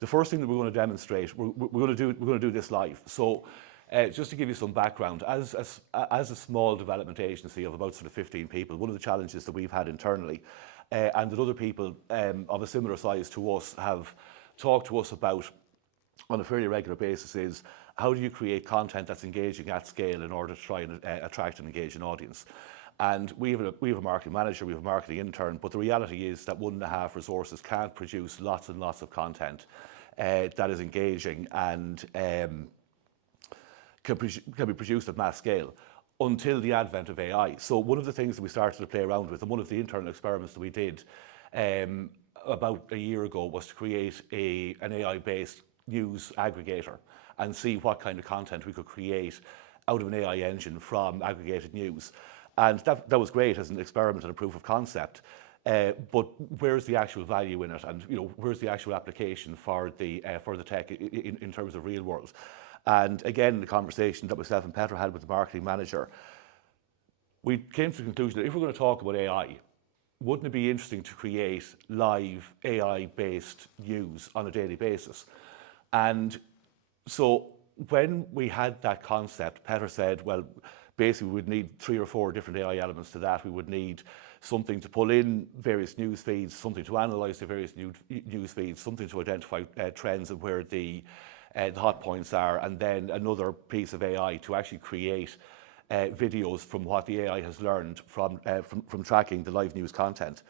The first thing that we're going to demonstrate, we're going to do this live. So just to give you some background, as a small development agency of about sort of 15 people, one of the challenges that we've had internally, and that other people of a similar size to us have talked to us about on a fairly regular basis, is how do you create content that's engaging at scale in order to try and attract and engage an audience? And we have a marketing manager, we have a marketing intern, but the reality is that 1.5 resources can't produce lots and lots of content that is engaging and can be produced at mass scale until the advent of AI. So one of the things that we started to play around with, and one of the internal experiments that we did about a year ago, was to create an AI-based news aggregator and see what kind of content we could create out of an AI engine from aggregated news. And that was great as an experiment and a proof of concept. But where's the actual value in it, and where's the actual application for the tech in terms of real world? And again, the conversation that myself and Petra had with the marketing manager, we came to the conclusion that if we're going to talk about AI, wouldn't it be interesting to create live AI-based news on a daily basis? And so when we had that concept, Petra said, well, basically we would need 3 or 4 different AI elements to that. We would need something to pull in various news feeds, something to analyze the various news feeds, something to identify trends and where the hot points are, and then another piece of AI to actually create videos from what the AI has learned from tracking the live news content.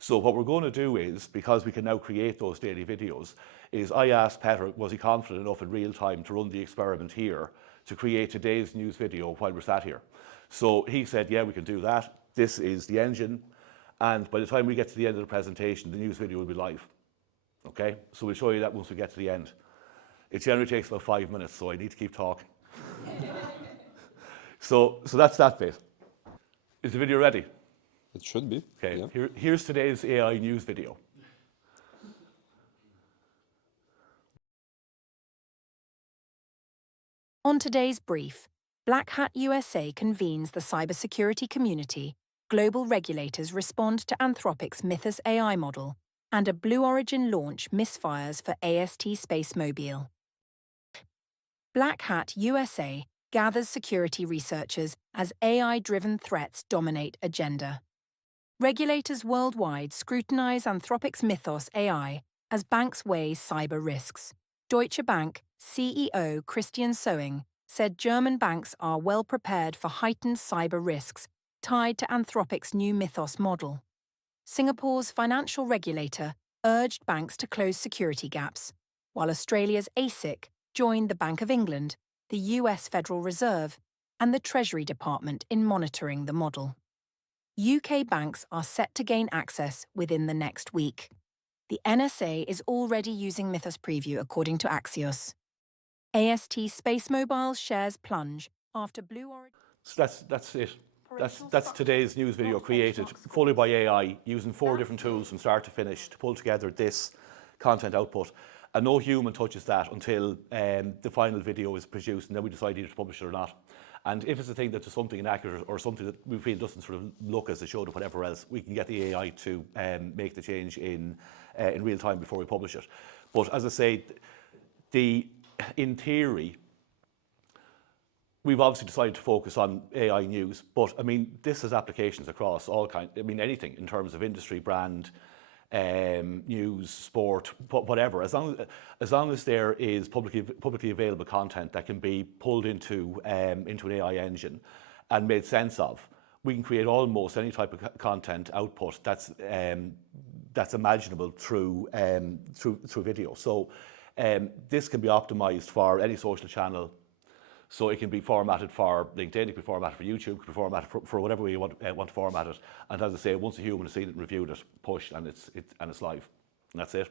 So what we're going to do is, because we can now create those daily videos, is I asked Petra, was he confident enough in real time to run the experiment here to create today's news video while we're sat here? So he said, yeah, we can do that. This is the engine. And by the time we get to the end of the presentation, the news video will be live. Okay, so we'll show you that once we get to the end. It generally takes about 5 minutes, so I need to keep talking. So that's that bit. Is the video ready? It should be. Okay, yeah. Here's today's AI news video. On today's brief, Black Hat USA convenes the cybersecurity community, global regulators respond to Anthropic's Mythos AI model, and a Blue Origin launch misfires for AST SpaceMobile. Black Hat USA gathers security researchers as AI-driven threats dominate agenda. Regulators worldwide scrutinize Anthropic's Mythos AI as banks weigh cyber risks. Deutsche Bank CEO Christian Soing said German banks are well prepared for heightened cyber risks tied to Anthropic's new Mythos model. Singapore's financial regulator urged banks to close security gaps, while Australia's ASIC joined the Bank of England, the US Federal Reserve, and the Treasury Department in monitoring the model. UK banks are set to gain access within the next week. The NSA is already using Mythos Preview, according to Axios. AST SpaceMobile shares plunge after Blue Origin. So that's it. That's today's news video created fully by AI using 4 different tools from start to finish to pull together this content output. And no human touches that until the final video is produced, and then we decide either to publish it or not. And if it's a thing that's something inaccurate or something that we feel doesn't sort of look as it should or whatever else, we can get the AI to make the change in real time before we publish it. But as I say, in theory, we've obviously decided to focus on AI news, but I mean, this has applications across all kinds, I mean, anything in terms of industry, brand, news, sport, whatever. As long as there is publicly available content that can be pulled into an AI engine and made sense of, we can create almost any type of content output that's imaginable through video. So this can be optimized for any social channel. So it can be formatted for LinkedIn, it can be formatted for YouTube, it can be formatted for whatever way you want to format it. And as I say, once a human has seen it and reviewed it, push, and it's live. And that's it.